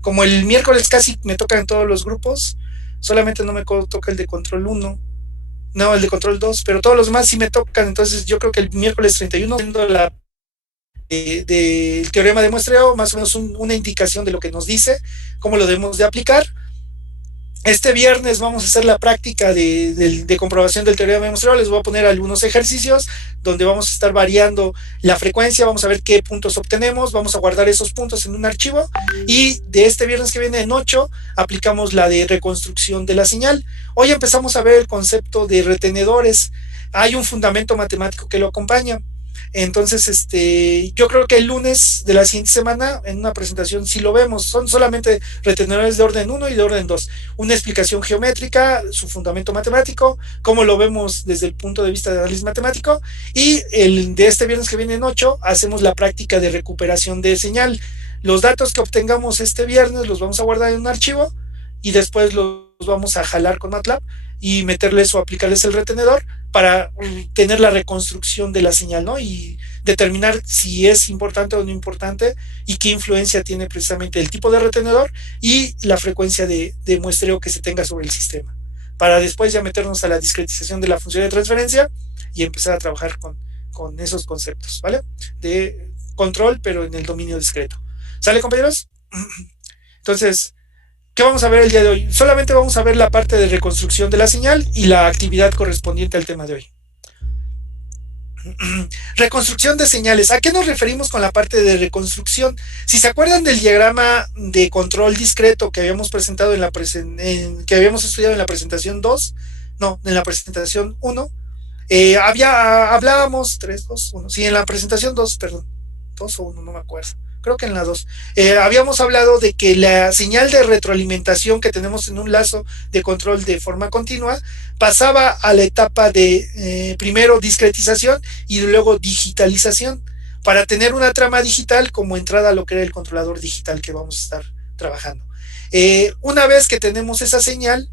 Como el miércoles casi me tocan todos los grupos, solamente no me toca el de control uno, no, el de control 2, pero todos los demás sí me tocan. Entonces yo creo que el miércoles 31, viendo la del teorema de muestreo, más o menos una indicación de lo que nos dice, cómo lo debemos de aplicar. Este viernes vamos a hacer la práctica de comprobación del teorema de muestreo. Les voy a poner algunos ejercicios donde vamos a estar variando la frecuencia, vamos a ver qué puntos obtenemos, vamos a guardar esos puntos en un archivo y de este viernes que viene en 8 aplicamos la de reconstrucción de la señal. Hoy empezamos a ver el concepto de retenedores. Hay un fundamento matemático que lo acompaña. Entonces, yo creo que el lunes de la siguiente semana, en una presentación, sí lo vemos. Son solamente retenedores de orden 1 y de orden 2. Una explicación geométrica, su fundamento matemático, cómo lo vemos desde el punto de vista de análisis matemático. Y el de este viernes que viene en 8, hacemos la práctica de recuperación de señal. Los datos que obtengamos este viernes los vamos a guardar en un archivo y después los vamos a jalar con MATLAB y meterles o aplicarles el retenedor para tener la reconstrucción de la señal, ¿no? Y determinar si es importante o no importante y qué influencia tiene precisamente el tipo de retenedor y la frecuencia de muestreo que se tenga sobre el sistema. Para después ya meternos a la discretización de la función de transferencia y empezar a trabajar con esos conceptos, ¿vale? De control, pero en el dominio discreto. ¿Sale, compañeros? Entonces, ¿qué vamos a ver el día de hoy? Solamente vamos a ver la parte de reconstrucción de la señal y la actividad correspondiente al tema de hoy. Reconstrucción de señales. ¿A qué nos referimos con la parte de reconstrucción? Si se acuerdan del diagrama de control discreto que habíamos presentado que habíamos estudiado en la presentación 2, no, en la presentación 1, hablábamos 3, 2, 1, sí, en la presentación 2, perdón, 2 o 1, no me acuerdo, creo que en la 2, habíamos hablado de que la señal de retroalimentación que tenemos en un lazo de control de forma continua pasaba a la etapa de primero discretización y luego digitalización para tener una trama digital como entrada a lo que era el controlador digital que vamos a estar trabajando. Una vez que tenemos esa señal,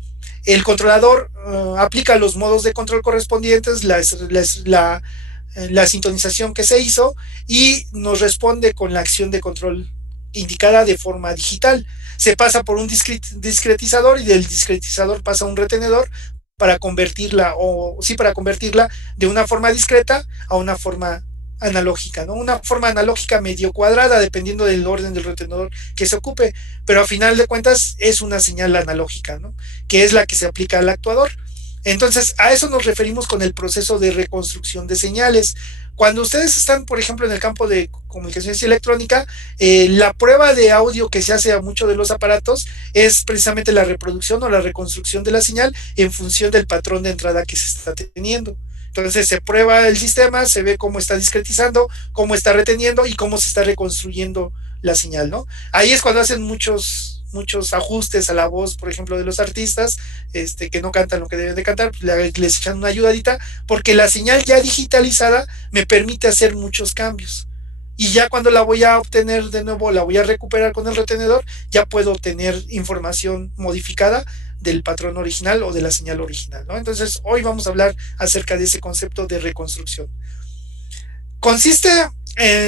el controlador aplica los modos de control correspondientes, la sintonización que se hizo y nos responde con la acción de control indicada de forma digital. Se pasa por un discretizador y del discretizador pasa a un retenedor para convertirla, o sí, para convertirla de una forma discreta a una forma analógica, ¿no? Una forma analógica medio cuadrada, dependiendo del orden del retenedor que se ocupe, pero a final de cuentas es una señal analógica, ¿no? Que es la que se aplica al actuador. Entonces, a eso nos referimos con el proceso de reconstrucción de señales. Cuando ustedes están, por ejemplo, en el campo de comunicaciones y electrónica, la prueba de audio que se hace a muchos de los aparatos es precisamente la reproducción o la reconstrucción de la señal en función del patrón de entrada que se está teniendo. Entonces se prueba el sistema, se ve cómo está discretizando, cómo está reteniendo y cómo se está reconstruyendo la señal, ¿no? Ahí es cuando hacen muchos ajustes a la voz, por ejemplo, de los artistas, que no cantan lo que deben de cantar, pues les echan una ayudadita, porque la señal ya digitalizada me permite hacer muchos cambios. Y ya cuando la voy a obtener de nuevo, la voy a recuperar con el retenedor, ya puedo obtener información modificada del patrón original o de la señal original, ¿no? Entonces, hoy vamos a hablar acerca de ese concepto de reconstrucción. Consiste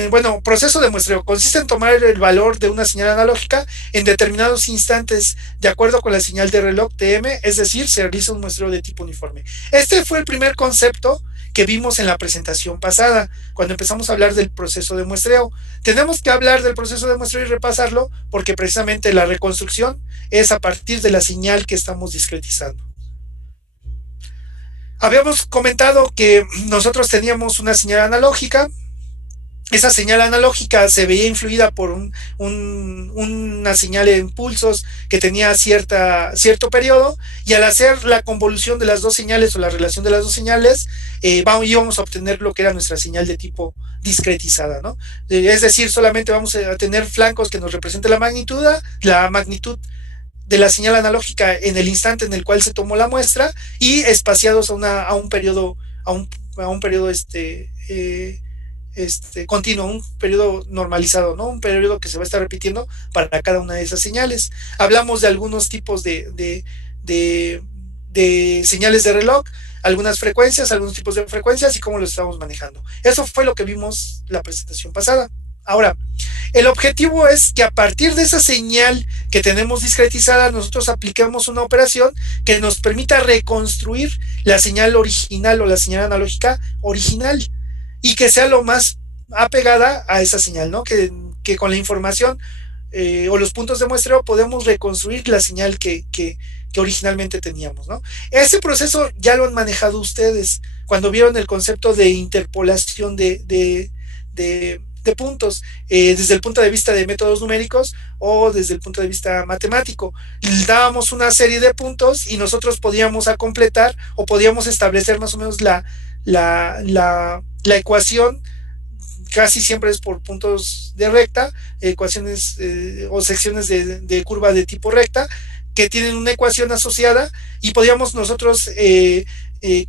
bueno, proceso de muestreo. Consiste en tomar el valor de una señal analógica en determinados instantes de acuerdo con la señal de reloj TM, es decir, se realiza un muestreo de tipo uniforme. Este fue el primer concepto que vimos en la presentación pasada, cuando empezamos a hablar del proceso de muestreo. Tenemos que hablar del proceso de muestreo y repasarlo, porque precisamente la reconstrucción es a partir de la señal que estamos discretizando. Habíamos comentado que nosotros teníamos una señal analógica. Esa señal analógica se veía influida por una señal de impulsos que tenía cierto periodo, y al hacer la convolución de las dos señales o la relación de las dos señales, íbamos a obtener lo que era nuestra señal de tipo discretizada, ¿no? Es decir, solamente vamos a tener flancos que nos representen la magnitud de la señal analógica en el instante en el cual se tomó la muestra, y espaciados a un periodo, a un periodo continuo, un periodo normalizado, ¿no? Un periodo que se va a estar repitiendo para cada una de esas señales. Hablamos de algunos tipos de señales de reloj, algunas frecuencias, algunos tipos de frecuencias y cómo los estamos manejando. Eso fue lo que vimos la presentación pasada. Ahora, el objetivo es que a partir de esa señal que tenemos discretizada, nosotros aplicamos una operación que nos permita reconstruir la señal original o la señal analógica original y que sea lo más apegada a esa señal, ¿no? Que con la información o los puntos de muestreo podemos reconstruir la señal que originalmente teníamos, ¿no? Ese proceso ya lo han manejado ustedes cuando vieron el concepto de interpolación de puntos, desde el punto de vista de métodos numéricos o desde el punto de vista matemático. Dábamos una serie de puntos y nosotros podíamos a completar o podíamos establecer más o menos la ecuación. Casi siempre es por puntos de recta, ecuaciones o secciones de curva de tipo recta, que tienen una ecuación asociada y podíamos nosotros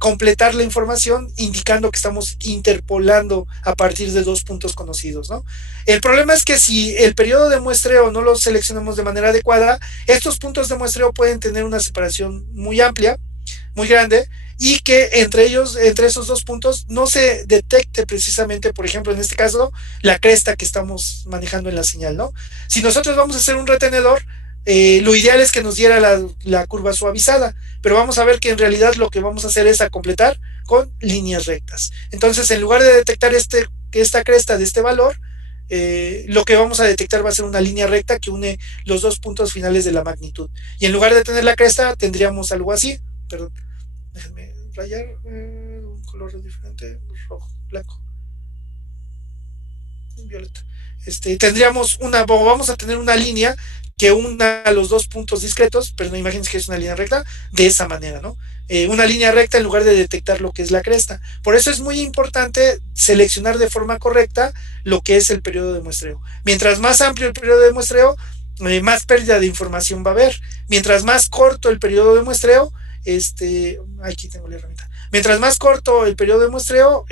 completar la información indicando que estamos interpolando a partir de dos puntos conocidos, ¿no? El problema es que si el periodo de muestreo no lo seleccionamos de manera adecuada, estos puntos de muestreo pueden tener una separación muy amplia, muy grande, y que entre ellos, entre esos dos puntos, no se detecte precisamente, por ejemplo, en este caso, la cresta que estamos manejando en la señal, ¿no? Si nosotros vamos a hacer un retenedor, lo ideal es que nos diera la curva suavizada, pero vamos a ver que en realidad lo que vamos a hacer es a completar con líneas rectas. Entonces, en lugar de detectar esta cresta de este valor, lo que vamos a detectar va a ser una línea recta que une los dos puntos finales de la magnitud. Y en lugar de tener la cresta, tendríamos algo así. Perdón, déjenme rayar un color diferente, rojo, blanco, violeta. Tendríamos vamos a tener una línea que una los dos puntos discretos, pero no imagínense que es una línea recta, de esa manera, ¿no? Una línea recta en lugar de detectar lo que es la cresta. Por eso es muy importante seleccionar de forma correcta lo que es el periodo de muestreo. Mientras más amplio el periodo de muestreo, más pérdida de información va a haber. Mientras más corto el periodo de muestreo, aquí tengo la herramienta. Mientras más corto el periodo de muestreo,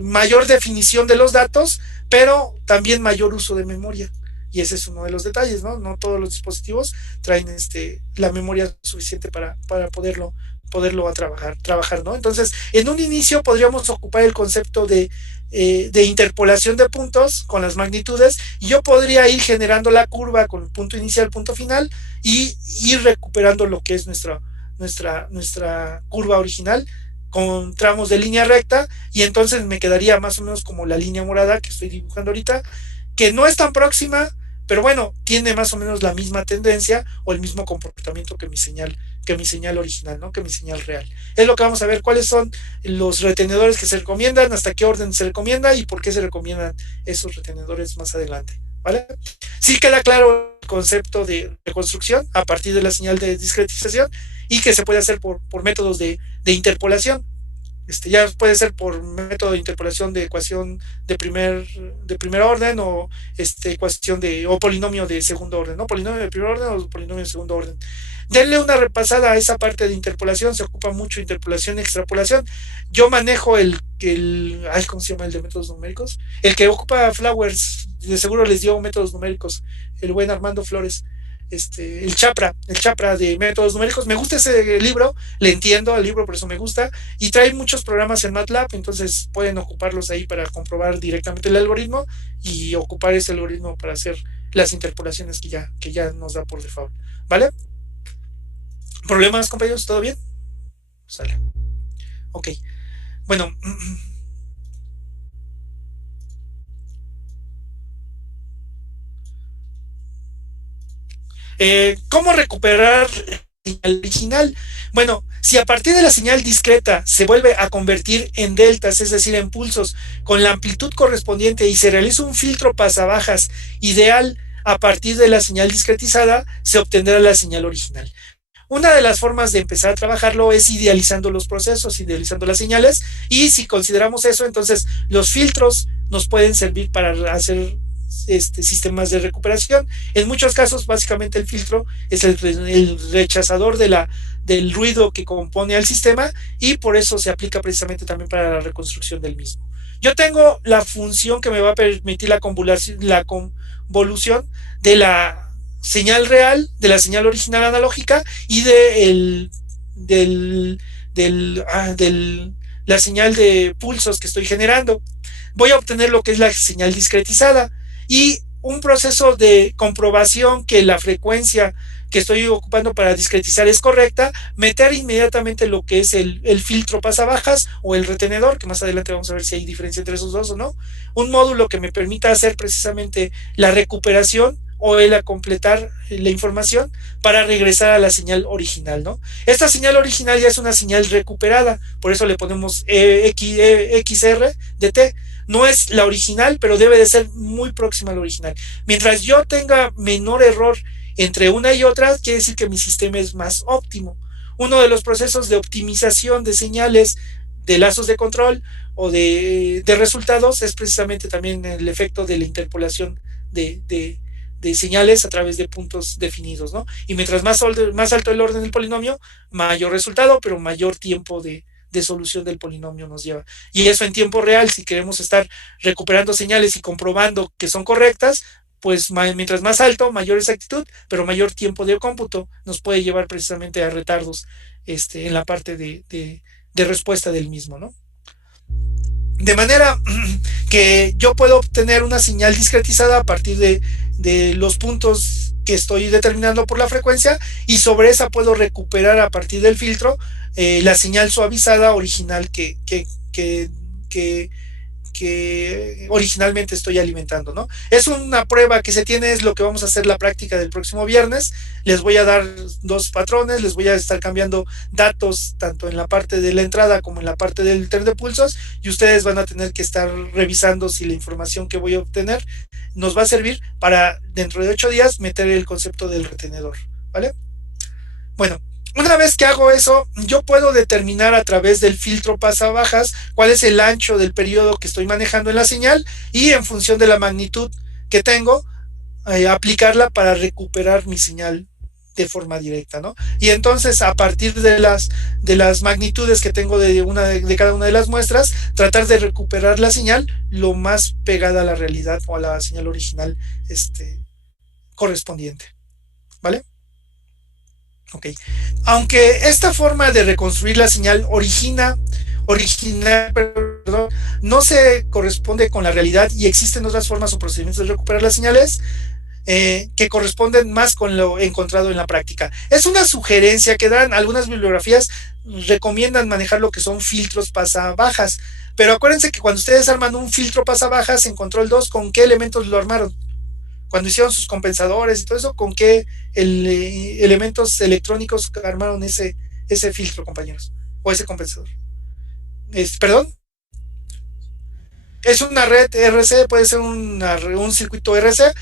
mayor definición de los datos, pero también mayor uso de memoria. Y ese es uno de los detalles, ¿no? No todos los dispositivos traen la memoria suficiente para poderlo a trabajar, ¿no? Entonces, en un inicio podríamos ocupar el concepto de interpolación de puntos con las magnitudes, y yo podría ir generando la curva con el punto inicial, punto final, y ir recuperando lo que es nuestra curva original con tramos de línea recta, y entonces me quedaría más o menos como la línea morada que estoy dibujando ahorita, que no es tan próxima, pero bueno, tiene más o menos la misma tendencia o el mismo comportamiento que mi señal original, ¿no? Que mi señal real. Es lo que vamos a ver, cuáles son los retenedores que se recomiendan, hasta qué orden se recomienda y por qué se recomiendan esos retenedores más adelante, ¿vale? Sí queda claro el concepto de reconstrucción a partir de la señal de discretización y que se puede hacer por métodos de interpolación. Ya puede ser por método de interpolación de ecuación de primer orden o ecuación o polinomio de segundo orden, ¿no? Polinomio de primer orden o polinomio de segundo orden. Denle una repasada a esa parte de interpolación, se ocupa mucho interpolación y extrapolación. Yo manejo ¿cómo se llama el de métodos numéricos? El que ocupa Flowers, de seguro les dio métodos numéricos, el buen Armando Flores. El Chapra de métodos numéricos. Me gusta ese libro, le entiendo al libro, por eso me gusta, y trae muchos programas en MATLAB, entonces pueden ocuparlos ahí para comprobar directamente el algoritmo y ocupar ese algoritmo para hacer las interpolaciones que ya nos da por default, ¿vale? ¿Problemas, compañeros? ¿Todo bien? Sale. Ok. Bueno, ¿cómo recuperar el original? Bueno, si a partir de la señal discreta se vuelve a convertir en deltas, es decir, en pulsos, con la amplitud correspondiente y se realiza un filtro pasabajas ideal a partir de la señal discretizada, se obtendrá la señal original. Una de las formas de empezar a trabajarlo es idealizando los procesos, idealizando las señales, y si consideramos eso, entonces los filtros nos pueden servir para hacer sistemas de recuperación. En muchos casos, básicamente el filtro es el rechazador del ruido que compone al sistema, y por eso se aplica precisamente también para la reconstrucción del mismo. Yo tengo la función que me va a permitir la convolución de la señal real, de la señal original analógica y de la señal de pulsos que estoy generando. voy a obtener lo que es la señal discretizada y un proceso de comprobación que la frecuencia que estoy ocupando para discretizar es correcta, meter inmediatamente lo que es el filtro pasabajas o el retenedor, que más adelante vamos a ver si hay diferencia entre esos dos o no, un módulo que me permita hacer precisamente la recuperación o el a completar la información para regresar a la señal original, ¿no? Esta señal original ya es una señal recuperada, por eso le ponemos XR de T. No es la original, pero debe de ser muy próxima a la original. Mientras yo tenga menor error entre una y otra, quiere decir que mi sistema es más óptimo. Uno de los procesos de optimización de señales de lazos de control o de resultados es precisamente también el efecto de la interpolación de señales a través de puntos definidos, ¿no? Y mientras más alto el orden del polinomio, mayor resultado, pero mayor tiempo de solución del polinomio nos lleva. Y eso en tiempo real, si queremos estar recuperando señales y comprobando que son correctas, pues mientras más alto, mayor exactitud, pero mayor tiempo de cómputo nos puede llevar precisamente a retardos en la parte de respuesta del mismo, ¿no? De manera que yo puedo obtener una señal discretizada a partir de los puntos que estoy determinando por la frecuencia y sobre esa puedo recuperar a partir del filtro la señal suavizada original que originalmente estoy alimentando, ¿no? Es una prueba que se tiene, es lo que vamos a hacer la práctica del próximo viernes. Les voy a dar dos patrones, les voy a estar cambiando datos tanto en la parte de la entrada como en la parte del tren de pulsos y ustedes van a tener que estar revisando si la información que voy a obtener nos va a servir para dentro de 8 días meter el concepto del retenedor, ¿vale? Bueno, una vez que hago eso, yo puedo determinar a través del filtro pasabajas cuál es el ancho del periodo que estoy manejando en la señal y en función de la magnitud que tengo, aplicarla para recuperar mi señal de forma directa, ¿no? Y entonces a partir de las magnitudes que tengo de cada una de las muestras, tratar de recuperar la señal lo más pegada a la realidad o a la señal original correspondiente, ¿vale? Ok. Aunque esta forma de reconstruir la señal original, perdón, no se corresponde con la realidad y existen otras formas o procedimientos de recuperar las señales que corresponden más con lo encontrado en la práctica. Es una sugerencia que dan algunas bibliografías, recomiendan manejar lo que son filtros pasabajas, pero acuérdense que cuando ustedes arman un filtro pasabajas en control 2, ¿con qué elementos lo armaron? Cuando hicieron sus compensadores y todo eso, ¿con qué elementos electrónicos armaron ese filtro, compañeros? O ese compensador. ¿Perdón? Es una red RC, puede ser un circuito RC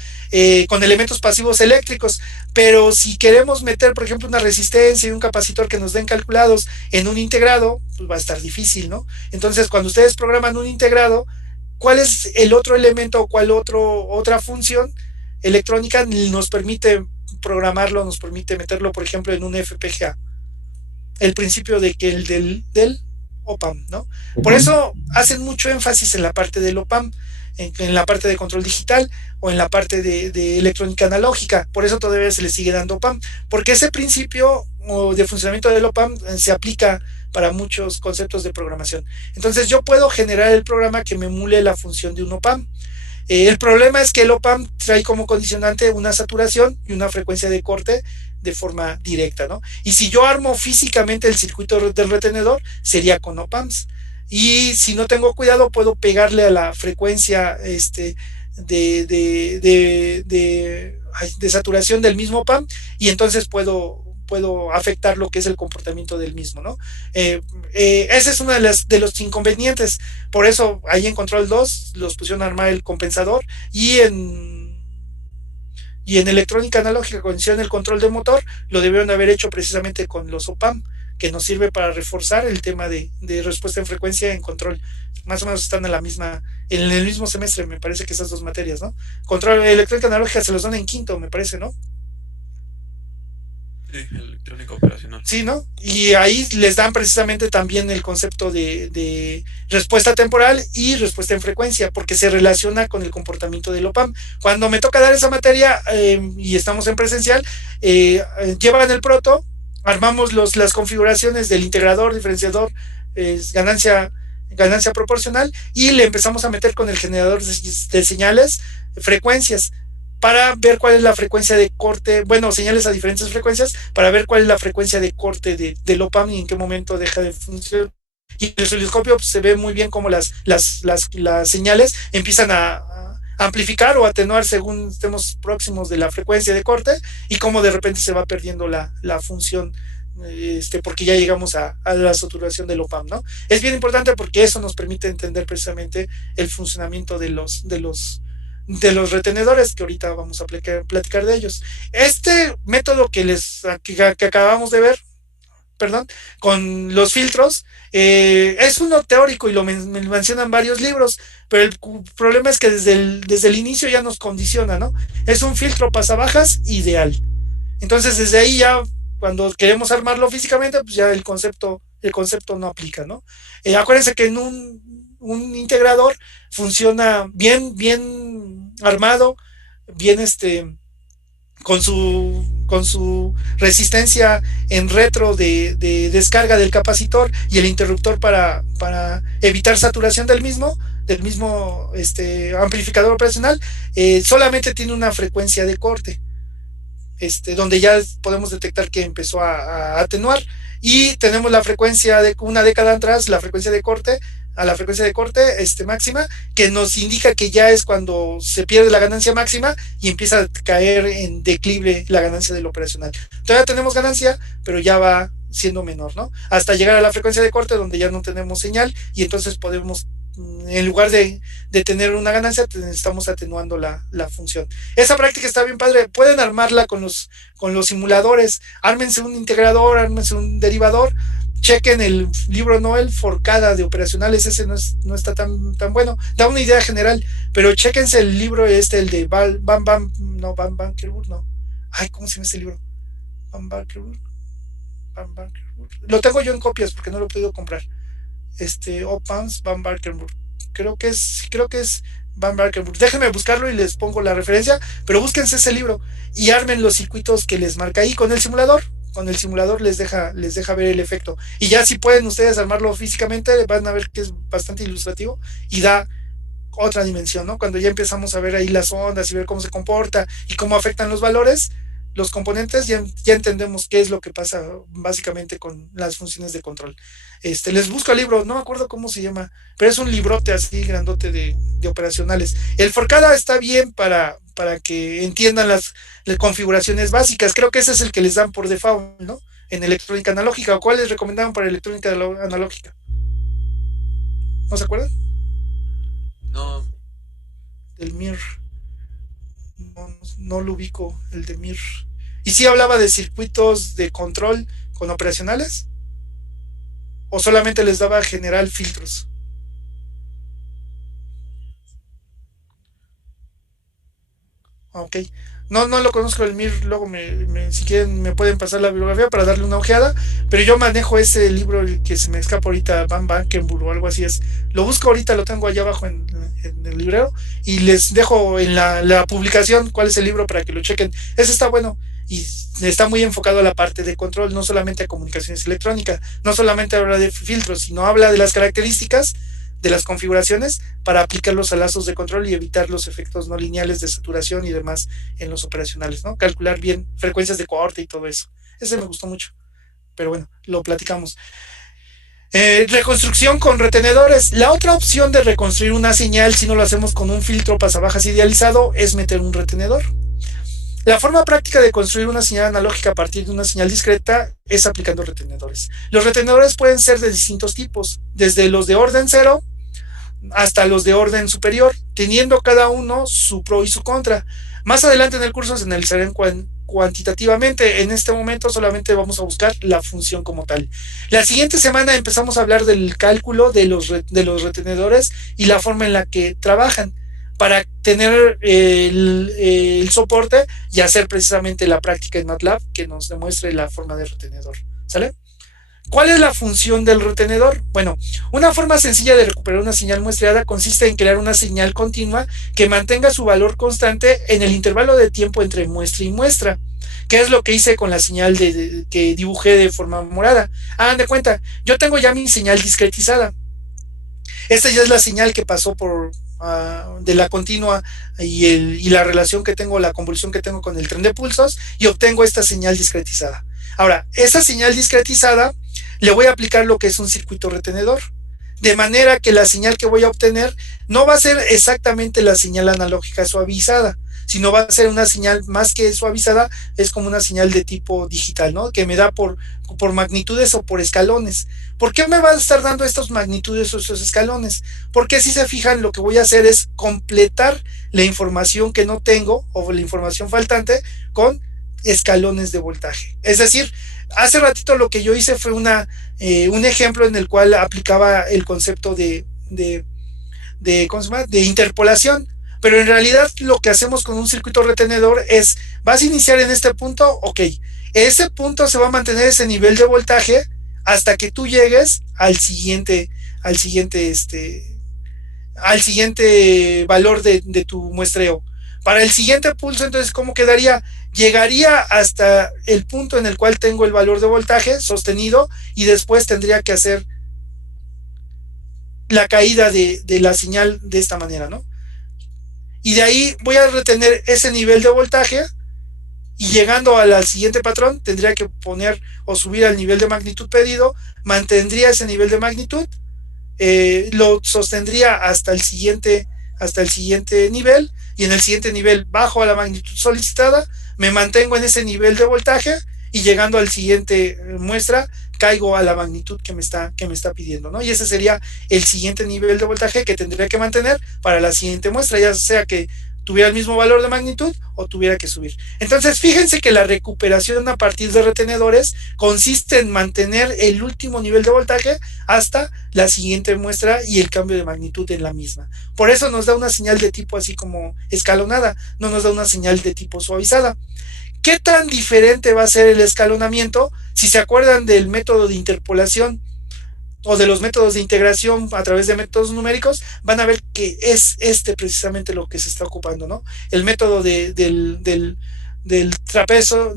con elementos pasivos eléctricos, pero si queremos meter, por ejemplo, una resistencia y un capacitor que nos den calculados en un integrado, pues va a estar difícil, ¿no? Entonces, cuando ustedes programan un integrado, ¿cuál es el otro elemento o cuál otra función electrónica nos permite programarlo, nos permite meterlo, por ejemplo, en un FPGA? El principio de que el del OPAM, ¿no? Por eso hacen mucho énfasis en la parte del OPAM, en la parte de control digital o en la parte de electrónica analógica. Por eso todavía se le sigue dando OPAM, porque ese principio de funcionamiento del OPAM se aplica para muchos conceptos de programación. Entonces yo puedo generar el programa que me emule la función de un OPAM. El problema es que el OPAM trae como condicionante una saturación y una frecuencia de corte de forma directa, ¿no? Y si yo armo físicamente el circuito del retenedor, sería con OPAMs. Y si no tengo cuidado, puedo pegarle a la frecuencia de saturación del mismo OPAM y entonces puedo afectar lo que es el comportamiento del mismo, ¿no? Ese es uno de los inconvenientes. Por eso ahí en control 2 los pusieron a armar el compensador y en electrónica analógica, cuando hicieron el control de motor, lo debieron haber hecho precisamente con los OPAM, que nos sirve para reforzar el tema de respuesta en frecuencia en control. Más o menos están en el mismo semestre, me parece que esas dos materias, ¿no? Control electrónica analógica se los dan en quinto, me parece, ¿no? Sí, electrónica operacional. Sí, ¿no? Y ahí les dan precisamente también el concepto de respuesta temporal y respuesta en frecuencia, porque se relaciona con el comportamiento del OPAM. Cuando me toca dar esa materia y estamos en presencial, llevan el proto, armamos las configuraciones del integrador, diferenciador, ganancia ganancia proporcional, y le empezamos a meter con el generador de señales, frecuencias, para ver cuál es la frecuencia de corte, bueno, señales a diferentes frecuencias, para ver cuál es la frecuencia de corte del OPAMP y en qué momento deja de funcionar. Y en el osciloscopio pues, se ve muy bien cómo las señales empiezan a amplificar o atenuar según estemos próximos de la frecuencia de corte, y cómo de repente se va perdiendo la función, porque ya llegamos a la saturación del OPAMP, ¿no? Es bien importante porque eso nos permite entender precisamente el funcionamiento de los retenedores, que ahorita vamos a platicar de ellos. Este método que acabamos de ver, perdón, con los filtros, es uno teórico y lo mencionan varios libros, pero el problema es que desde el inicio ya nos condiciona, ¿no? Es un filtro pasabajas ideal. Entonces, desde ahí ya, cuando queremos armarlo físicamente, pues ya el concepto no aplica, ¿no? Acuérdense que en un integrador funciona bien, bien armado, bien con su resistencia en retro de descarga del capacitor y el interruptor para evitar saturación del mismo amplificador operacional. Solamente tiene una frecuencia de corte, donde ya podemos detectar que empezó a atenuar, y tenemos la frecuencia de una década atrás, la frecuencia de corte, a la frecuencia de corte máxima, que nos indica que ya es cuando se pierde la ganancia máxima y empieza a caer en declive la ganancia del operacional. Todavía tenemos ganancia, pero ya va siendo menor, ¿no? Hasta llegar a la frecuencia de corte donde ya no tenemos señal, y entonces podemos, en lugar de tener una ganancia, estamos atenuando la función. Esa práctica está bien padre. Pueden armarla con los simuladores. Ármense un integrador, ármense un derivador. Chequen el libro Noel Forcada de operacionales. Ese no está tan bueno. Da una idea general, pero chequense el libro el de Bam Bam, no, Bam Bankerburg, no. Ay, ¿cómo se llama este libro? Bam Bankerburg. Lo tengo yo en copias porque no lo he podido comprar. Opams Van Barkenburg. Creo que es Van Barkenburg. Déjenme buscarlo y les pongo la referencia, pero búsquense ese libro y armen los circuitos que les marca ahí con el simulador. Con el simulador les deja ver el efecto. Y ya si pueden ustedes armarlo físicamente, van a ver que es bastante ilustrativo y da otra dimensión, ¿no? Cuando ya empezamos a ver ahí las ondas y ver cómo se comporta y cómo afectan los valores, los componentes, ya entendemos qué es lo que pasa básicamente con las funciones de control. Les busco el libro, no me acuerdo cómo se llama, pero es un librote así grandote de operacionales. El Forcada está bien para que entiendan las configuraciones básicas. Creo que ese es el que les dan por default, ¿no? En electrónica analógica. ¿O cuál les recomendaban para electrónica analógica? ¿No se acuerdan? No, Del MIR. No lo ubico, el de MIR. ¿Y si hablaba de circuitos de control con operacionales? ¿O solamente les daba general filtros? Ok. No lo conozco el MIR, luego si quieren me pueden pasar la bibliografía para darle una ojeada, pero yo manejo ese libro, el que se me escapa ahorita, Van Bankenburg o algo así es. Lo busco ahorita, lo tengo allá abajo en el librero, y les dejo en la publicación cuál es el libro para que lo chequen. Ese está bueno y está muy enfocado a la parte de control, no solamente a comunicaciones electrónicas, no solamente habla de filtros, sino habla de las características de las configuraciones para aplicarlos a lazos de control y evitar los efectos no lineales de saturación y demás en los operacionales, ¿no? Calcular bien frecuencias de corte y todo eso. Ese me gustó mucho, pero bueno, lo platicamos. Reconstrucción con retenedores. La otra opción de reconstruir una señal, si no lo hacemos con un filtro pasabajas idealizado, es meter un retenedor. La forma práctica de construir una señal analógica a partir de una señal discreta es aplicando retenedores. Los retenedores pueden ser de distintos tipos, desde los de orden cero hasta los de orden superior, teniendo cada uno su pro y su contra. Más adelante en el curso se analizarán cuantitativamente. En este momento solamente vamos a buscar la función como tal. La siguiente semana empezamos a hablar del cálculo de los retenedores y la forma en la que trabajan, para tener el soporte y hacer precisamente la práctica en MATLAB que nos demuestre la forma de retenedor. ¿Sale? ¿Cuál es la función del retenedor? Bueno, una forma sencilla de recuperar una señal muestreada consiste en crear una señal continua que mantenga su valor constante en el intervalo de tiempo entre muestra y muestra. ¿Qué es lo que hice con la señal que dibujé de forma morada? Hagan de cuenta, yo tengo ya mi señal discretizada. Esta ya es la señal que pasó por de la continua y la relación que tengo, la convolución que tengo con el tren de pulsos, y obtengo esta señal discretizada. Ahora, esa señal discretizada le voy a aplicar lo que es un circuito retenedor, de manera que la señal que voy a obtener no va a ser exactamente la señal analógica suavizada, sino va a ser una señal más que suavizada, es como una señal de tipo digital, ¿no? Que me da por magnitudes o por escalones. ¿Por qué me va a estar dando estas magnitudes o estos escalones? Porque si se fijan, lo que voy a hacer es completar la información que no tengo o la información faltante con escalones de voltaje. Es decir, hace ratito lo que yo hice fue un ejemplo en el cual aplicaba el concepto ¿cómo se llama? De interpolación. Pero en realidad lo que hacemos con un circuito retenedor es, vas a iniciar en este punto, ok, ese punto se va a mantener ese nivel de voltaje hasta que tú llegues al siguiente, al siguiente valor de tu muestreo. Para el siguiente pulso, entonces, ¿cómo quedaría? Llegaría hasta el punto en el cual tengo el valor de voltaje sostenido y después tendría que hacer la caída de la señal de esta manera, ¿no? Y de ahí voy a retener ese nivel de voltaje y llegando al siguiente patrón tendría que poner o subir al nivel de magnitud pedido, mantendría ese nivel de magnitud, lo sostendría hasta el siguiente nivel, y en el siguiente nivel bajo a la magnitud solicitada, me mantengo en ese nivel de voltaje y llegando al siguiente muestra caigo a la magnitud que me está pidiendo, ¿no? Y ese sería el siguiente nivel de voltaje que tendría que mantener para la siguiente muestra, ya sea que tuviera el mismo valor de magnitud o tuviera que subir. Entonces, fíjense que la recuperación a partir de retenedores consiste en mantener el último nivel de voltaje hasta la siguiente muestra y el cambio de magnitud en la misma. Por eso nos da una señal de tipo así como escalonada, no nos da una señal de tipo suavizada. ¿Qué tan diferente va a ser el escalonamiento? Si se acuerdan del método de interpolación o de los métodos de integración a través de métodos numéricos, van a ver que es precisamente lo que se está ocupando, ¿no? El método del trapecio,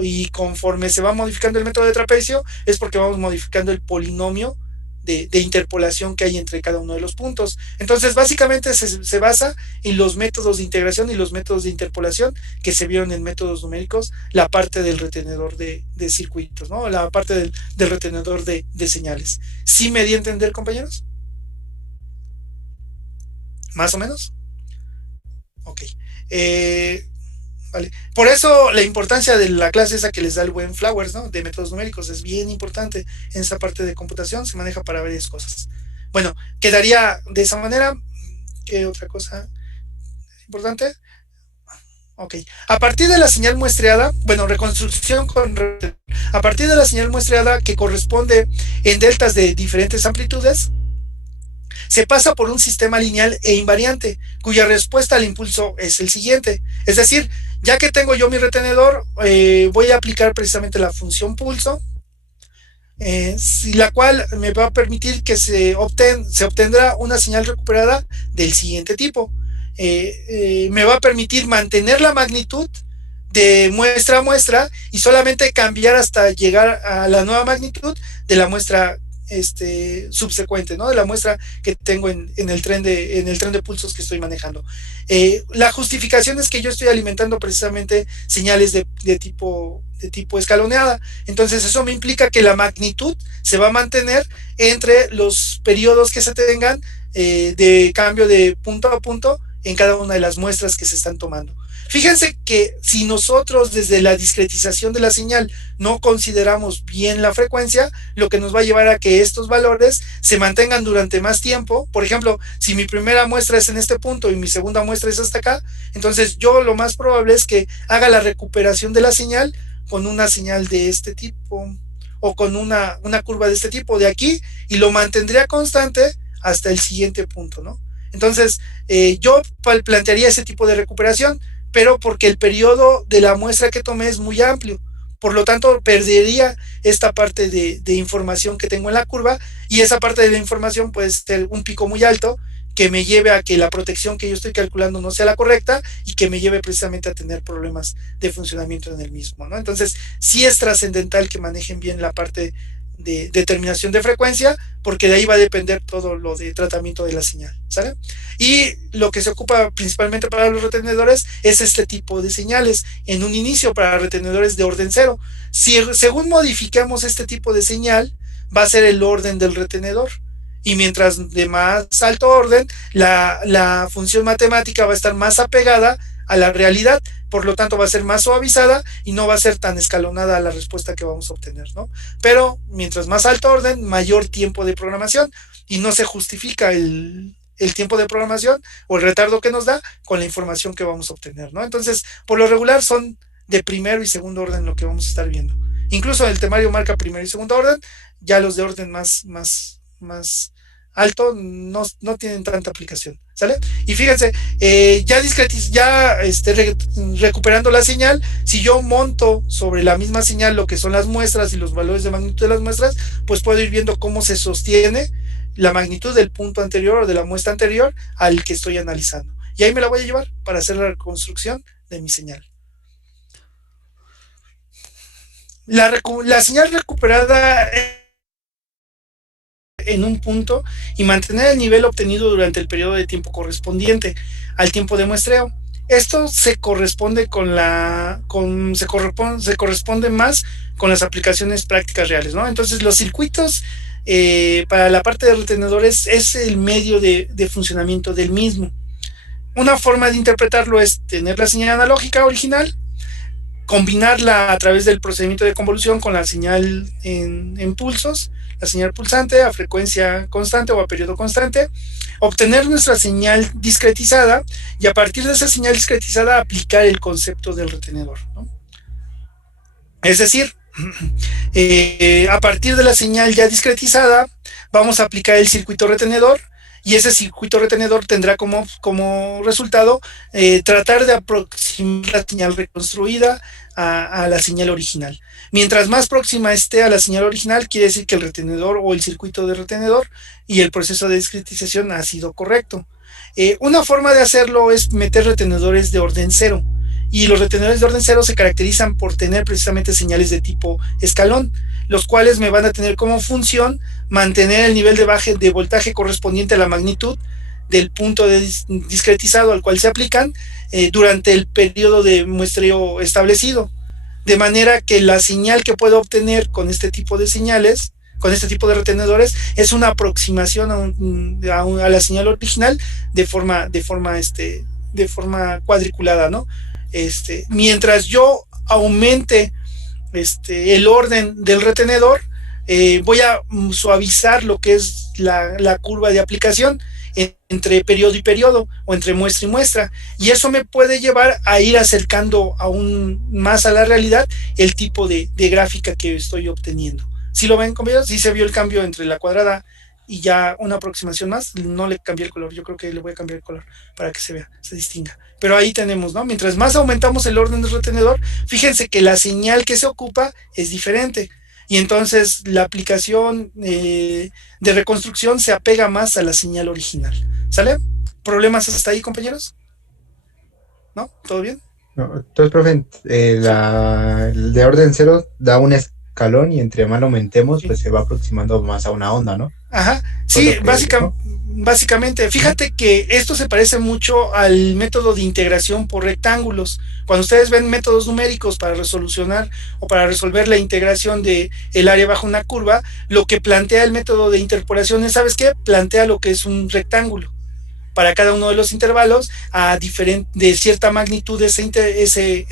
y conforme se va modificando el método de trapecio es porque vamos modificando el polinomio de interpolación que hay entre cada uno de los puntos. Entonces, básicamente se basa en los métodos de integración y los métodos de interpolación que se vieron en métodos numéricos, la parte del retenedor de circuitos, ¿no? La parte del retenedor de señales. ¿Sí me di a entender, compañeros? ¿Más o menos? Ok. Vale. Por eso la importancia de la clase esa que les da el buen Flowers, ¿no? De métodos numéricos es bien importante en esa parte de computación, se maneja para varias cosas. Bueno, quedaría de esa manera. ¿Qué otra cosa importante? Ok. A partir de la señal muestreada, bueno, reconstrucción a partir de la señal muestreada que corresponde en deltas de diferentes amplitudes, se pasa por un sistema lineal e invariante, cuya respuesta al impulso es el siguiente. Es decir, ya que tengo yo mi retenedor, voy a aplicar precisamente la función pulso, la cual me va a permitir que se obtendrá una señal recuperada del siguiente tipo. Me va a permitir mantener la magnitud de muestra a muestra y solamente cambiar hasta llegar a la nueva magnitud de la muestra subsecuente, ¿no? De la muestra que tengo en el tren de pulsos que estoy manejando. La justificación es que yo estoy alimentando precisamente señales de tipo escaloneada. Entonces eso me implica que la magnitud se va a mantener entre los periodos que se tengan de cambio de punto a punto en cada una de las muestras que se están tomando. Fíjense que si nosotros desde la discretización de la señal no consideramos bien la frecuencia, lo que nos va a llevar a que estos valores se mantengan durante más tiempo. Por ejemplo, si mi primera muestra es en este punto y mi segunda muestra es hasta acá, entonces yo lo más probable es que haga la recuperación de la señal con una señal de este tipo o con una curva de este tipo de aquí, y lo mantendría constante hasta el siguiente punto, ¿no? Entonces, yo plantearía ese tipo de recuperación, pero porque el periodo de la muestra que tomé es muy amplio. Por lo tanto, perdería esta parte de información que tengo en la curva, y esa parte de la información puede ser un pico muy alto que me lleve a que la protección que yo estoy calculando no sea la correcta y que me lleve precisamente a tener problemas de funcionamiento en el mismo, ¿no? Entonces, sí es trascendental que manejen bien la parte de determinación de frecuencia, porque de ahí va a depender todo lo de tratamiento de la señal, ¿sale? Y lo que se ocupa principalmente para los retenedores es este tipo de señales. En un inicio, para retenedores de orden cero, si según modificamos este tipo de señal, va a ser el orden del retenedor. Y mientras de más alto orden, la función matemática va a estar más apegada a la realidad, por lo tanto va a ser más suavizada y no va a ser tan escalonada la respuesta que vamos a obtener, ¿no? Pero mientras más alto orden, mayor tiempo de programación, y no se justifica el tiempo de programación o el retardo que nos da con la información que vamos a obtener, ¿no? Entonces, por lo regular son de primero y segundo orden lo que vamos a estar viendo. Incluso el temario marca primero y segundo orden, ya los de orden más alto no tienen tanta aplicación, ¿sale? Y fíjense, recuperando la señal, si yo monto sobre la misma señal lo que son las muestras y los valores de magnitud de las muestras, pues puedo ir viendo cómo se sostiene la magnitud del punto anterior o de la muestra anterior al que estoy analizando. Y ahí me la voy a llevar para hacer la reconstrucción de mi señal. La señal recuperada en un punto y mantener el nivel obtenido durante el periodo de tiempo correspondiente al tiempo de muestreo. Esto se corresponde se corresponde más con las aplicaciones prácticas reales, ¿no? Entonces los circuitos para la parte de retenedores es el medio de funcionamiento del mismo. Una forma de interpretarlo es tener la señal analógica original, combinarla a través del procedimiento de convolución con la señal en pulsos, la señal pulsante a frecuencia constante o a periodo constante, obtener nuestra señal discretizada y a partir de esa señal discretizada aplicar el concepto del retenedor, ¿no? Es decir, a partir de la señal ya discretizada vamos a aplicar el circuito retenedor, y ese circuito retenedor tendrá como resultado tratar de aproximar la señal reconstruida a la señal original. Mientras más próxima esté a la señal original, quiere decir que el retenedor o el circuito de retenedor y el proceso de discretización ha sido correcto. Una forma de hacerlo es meter retenedores de orden cero, y los retenedores de orden cero se caracterizan por tener precisamente señales de tipo escalón, los cuales me van a tener como función mantener el nivel de voltaje correspondiente a la magnitud del punto discretizado al cual se aplican durante el periodo de muestreo establecido, de manera que la señal que puedo obtener con este tipo de señales, con este tipo de retenedores, es una aproximación a la señal original de forma cuadriculada, ¿no? Mientras yo aumente el orden del retenedor, voy a suavizar lo que es la curva de aplicación entre periodo y periodo, o entre muestra y muestra, y eso me puede llevar a ir acercando aún más a la realidad el tipo de gráfica que estoy obteniendo. ¿Sí lo ven, compañeros? ¿Sí se vio el cambio entre la cuadrada y ya una aproximación más? No le cambié el color, yo creo que le voy a cambiar el color para que se vea, se distinga. Pero ahí tenemos, ¿no? Mientras más aumentamos el orden del retenedor, fíjense que la señal que se ocupa es diferente. Y entonces la aplicación de reconstrucción se apega más a la señal original. ¿Sale? ¿Problemas hasta ahí, compañeros? ¿No? ¿Todo bien? No, entonces, profe, el de orden cero da un escalón y entre más lo aumentemos, pues se va aproximando más a una onda, ¿no? Ajá, sí, básicamente. Fíjate que esto se parece mucho al método de integración por rectángulos. Cuando ustedes ven métodos numéricos para resolucionar o para resolver la integración de el área bajo una curva, lo que plantea el método de interpolación es, ¿sabes qué? Plantea lo que es un rectángulo para cada uno de los intervalos de cierta magnitud ese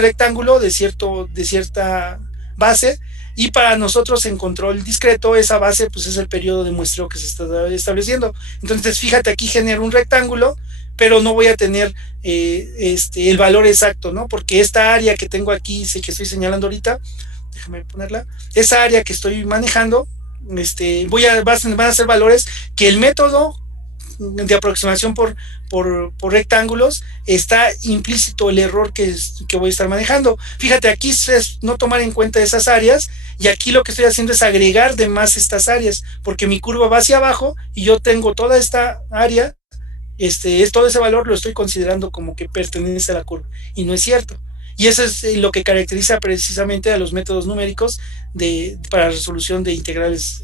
rectángulo de cierta base. Y para nosotros en control discreto, esa base pues es el periodo de muestreo que se está estableciendo. Entonces fíjate, aquí genero un rectángulo, pero no voy a tener el valor exacto, ¿no? Porque esta área que tengo aquí, que estoy señalando ahorita, déjame ponerla, esa área que estoy manejando, van a ser valores que el método de aproximación por rectángulos está implícito el error que voy a estar manejando. Fíjate, aquí es no tomar en cuenta esas áreas, y aquí lo que estoy haciendo es agregar de más estas áreas, porque mi curva va hacia abajo y yo tengo toda esta área, todo ese valor lo estoy considerando como que pertenece a la curva, y no es cierto. Y eso es lo que caracteriza precisamente a los métodos numéricos para resolución de integrales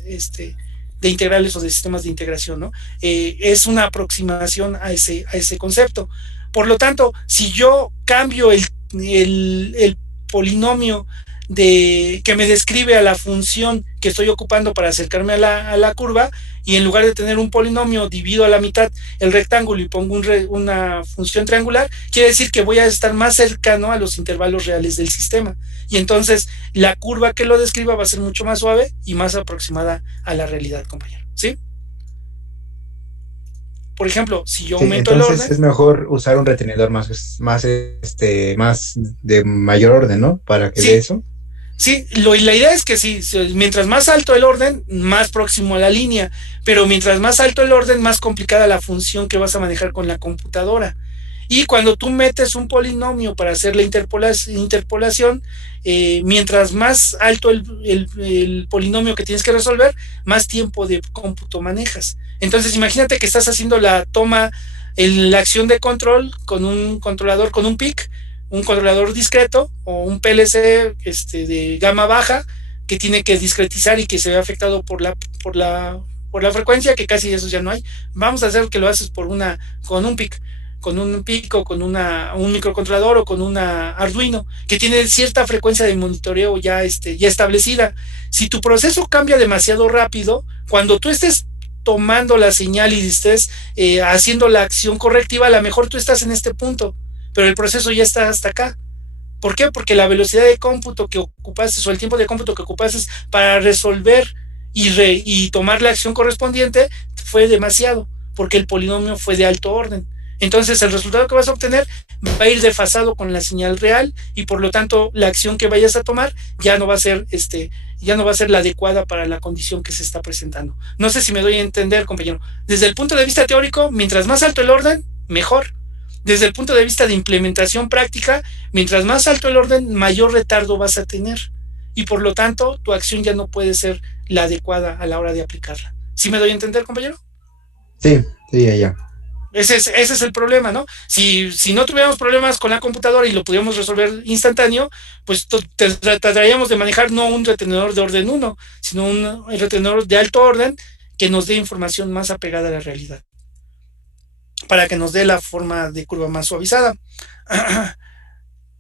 o de sistemas de integración, ¿no? Es una aproximación a ese concepto. Por lo tanto, si yo cambio el polinomio que me describe a la función que estoy ocupando para acercarme a la curva, y en lugar de tener un polinomio divido a la mitad el rectángulo y pongo una función triangular, quiere decir que voy a estar más cercano a los intervalos reales del sistema, y entonces la curva que lo describa va a ser mucho más suave y más aproximada a la realidad, compañero, ¿sí? Por ejemplo, si yo aumento el orden, es mejor usar un retenedor más de mayor orden, ¿no? Para que sí, dé eso. Sí, la idea es que sí, mientras más alto el orden, más próximo a la línea, pero mientras más alto el orden, más complicada la función que vas a manejar con la computadora. Y cuando tú metes un polinomio para hacer la interpolación, mientras más alto el polinomio que tienes que resolver, más tiempo de cómputo manejas. Entonces imagínate que estás haciendo la toma, la acción de control con un controlador, con un controlador discreto o un PLC de gama baja que tiene que discretizar y que se ve afectado por la frecuencia, que casi eso ya no hay. Vamos a hacer que lo haces con un PIC o con un microcontrolador o con una Arduino que tiene cierta frecuencia de monitoreo ya establecida. Si tu proceso cambia demasiado rápido, cuando tú estés tomando la señal y estés haciendo la acción correctiva, a lo mejor tú estás en este punto, pero el proceso ya está hasta acá. ¿Por qué? Porque la velocidad de cómputo que ocupaste o el tiempo de cómputo que ocupaste para resolver y tomar la acción correspondiente fue demasiado, porque el polinomio fue de alto orden. Entonces el resultado que vas a obtener va a ir desfasado con la señal real, y por lo tanto la acción que vayas a tomar ya no va a ser la adecuada para la condición que se está presentando. No sé si me doy a entender, compañero. Desde el punto de vista teórico, mientras más alto el orden, mejor. Desde el punto de vista de implementación práctica, mientras más alto el orden, mayor retardo vas a tener, y por lo tanto tu acción ya no puede ser la adecuada a la hora de aplicarla. ¿Sí me doy a entender, compañero? Sí, ya. Ese es el problema, ¿no? Si no tuviéramos problemas con la computadora y lo pudiéramos resolver instantáneo, pues trataríamos de manejar no un retenedor de orden 1, sino un retenedor de alto orden que nos dé información más apegada a la realidad, para que nos dé la forma de curva más suavizada.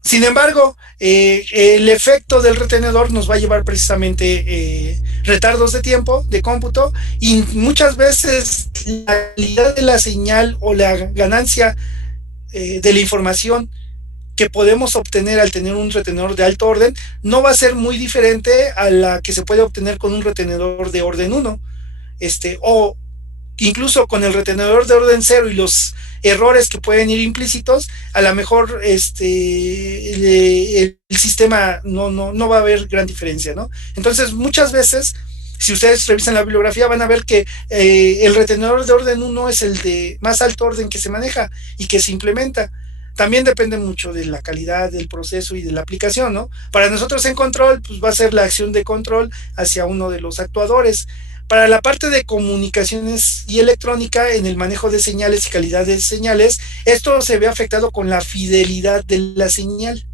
Sin embargo, el efecto del retenedor nos va a llevar precisamente retardos de tiempo de cómputo, y muchas veces la calidad de la señal o la ganancia de la información que podemos obtener al tener un retenedor de alto orden no va a ser muy diferente a la que se puede obtener con un retenedor de orden 1, o incluso con el retenedor de orden 0 y los errores que pueden ir implícitos. A lo mejor el sistema no va a haber gran diferencia, ¿no? Entonces muchas veces, si ustedes revisan la bibliografía, van a ver que el retenedor de orden 1 es el de más alto orden que se maneja y que se implementa. También depende mucho de la calidad del proceso y de la aplicación, ¿no? Para nosotros en control, pues va a ser la acción de control hacia uno de los actuadores. Para la parte de comunicaciones y electrónica, en el manejo de señales y calidad de señales, esto se ve afectado con la fidelidad de la señal.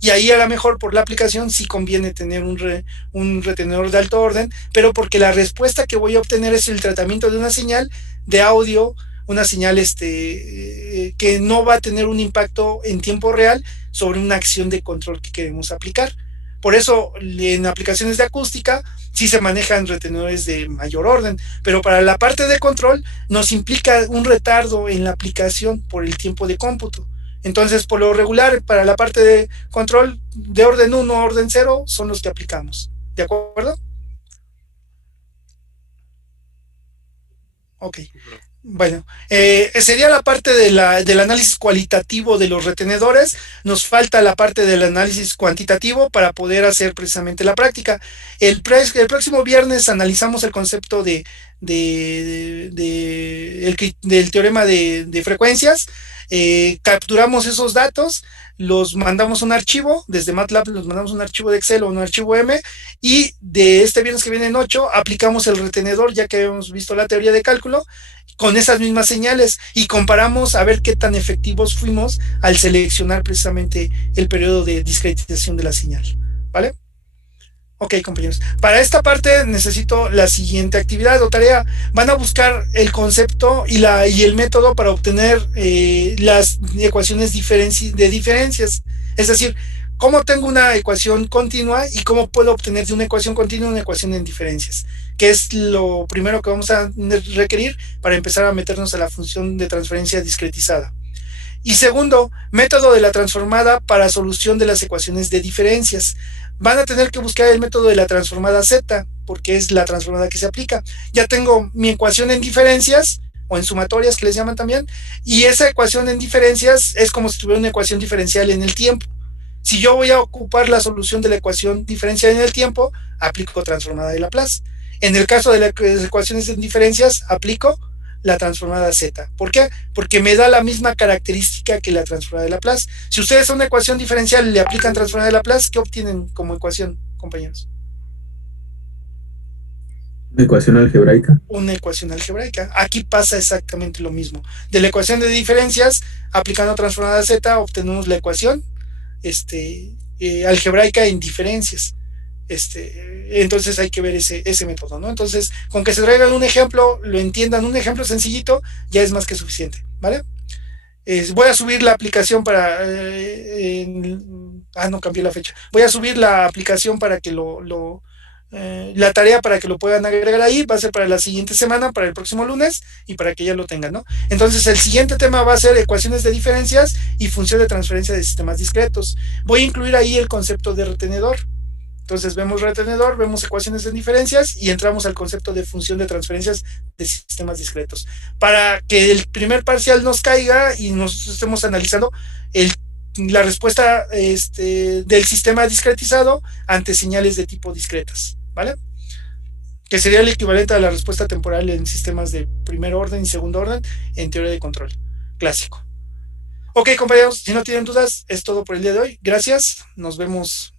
Y ahí a lo mejor por la aplicación sí conviene tener un retenedor de alto orden, pero porque la respuesta que voy a obtener es el tratamiento de una señal de audio, una señal que no va a tener un impacto en tiempo real sobre una acción de control que queremos aplicar. Por eso en aplicaciones de acústica sí se manejan retenedores de mayor orden, pero para la parte de control nos implica un retardo en la aplicación por el tiempo de cómputo. Entonces, por lo regular, para la parte de control de orden 1 a orden 0 son los que aplicamos. ¿De acuerdo? Ok. Bueno, sería la parte del análisis cualitativo de los retenedores. Nos falta la parte del análisis cuantitativo para poder hacer precisamente la práctica. El próximo viernes analizamos el concepto del teorema de frecuencias. Capturamos esos datos, los mandamos a un archivo, desde MATLAB los mandamos a un archivo de Excel o un archivo M, y de este viernes que viene en 8 aplicamos el retenedor, ya que habíamos visto la teoría de cálculo, con esas mismas señales y comparamos a ver qué tan efectivos fuimos al seleccionar precisamente el periodo de discretización de la señal, ¿vale? Ok, compañeros. Para esta parte necesito la siguiente actividad o tarea. Van a buscar el concepto y el método para obtener las ecuaciones de diferencias. Es decir, cómo tengo una ecuación continua y cómo puedo obtener de una ecuación continua una ecuación en diferencias, que es lo primero que vamos a requerir para empezar a meternos a la función de transferencia discretizada. Y segundo, método de la transformada para solución de las ecuaciones de diferencias. Van a tener que buscar el método de la transformada Z, porque es la transformada que se aplica. Ya tengo mi ecuación en diferencias, o en sumatorias que les llaman también, y esa ecuación en diferencias es como si tuviera una ecuación diferencial en el tiempo. Si yo voy a ocupar la solución de la ecuación diferencial en el tiempo, aplico transformada de Laplace. En el caso de las ecuaciones en diferencias, aplico la transformada Z. ¿Por qué? Porque me da la misma característica que la transformada de Laplace. Si ustedes a una ecuación diferencial le aplican transformada de Laplace, ¿qué obtienen como ecuación, compañeros? Una ecuación algebraica. Una ecuación algebraica. Aquí pasa exactamente lo mismo. De la ecuación de diferencias, aplicando transformada Z, obtenemos la ecuación algebraica en diferencias. Entonces hay que ver ese método, ¿no? Entonces, con que se traigan un ejemplo, lo entiendan, un ejemplo sencillito, ya es más que suficiente, ¿vale? Voy a subir la aplicación para... no cambié la fecha. Voy a subir la aplicación para que la tarea para que lo puedan agregar ahí, va a ser para la siguiente semana, para el próximo lunes, y para que ya lo tengan, ¿no? Entonces el siguiente tema va a ser ecuaciones de diferencias y función de transferencia de sistemas discretos. Voy a incluir ahí el concepto de retenedor. Entonces vemos retenedor, vemos ecuaciones de diferencias y entramos al concepto de función de transferencias de sistemas discretos. Para que el primer parcial nos caiga y nos estemos analizando la respuesta del sistema discretizado ante señales de tipo discretas, ¿vale? Que sería el equivalente a la respuesta temporal en sistemas de primer orden y segundo orden en teoría de control clásico. Ok, compañeros, si no tienen dudas, es todo por el día de hoy. Gracias, nos vemos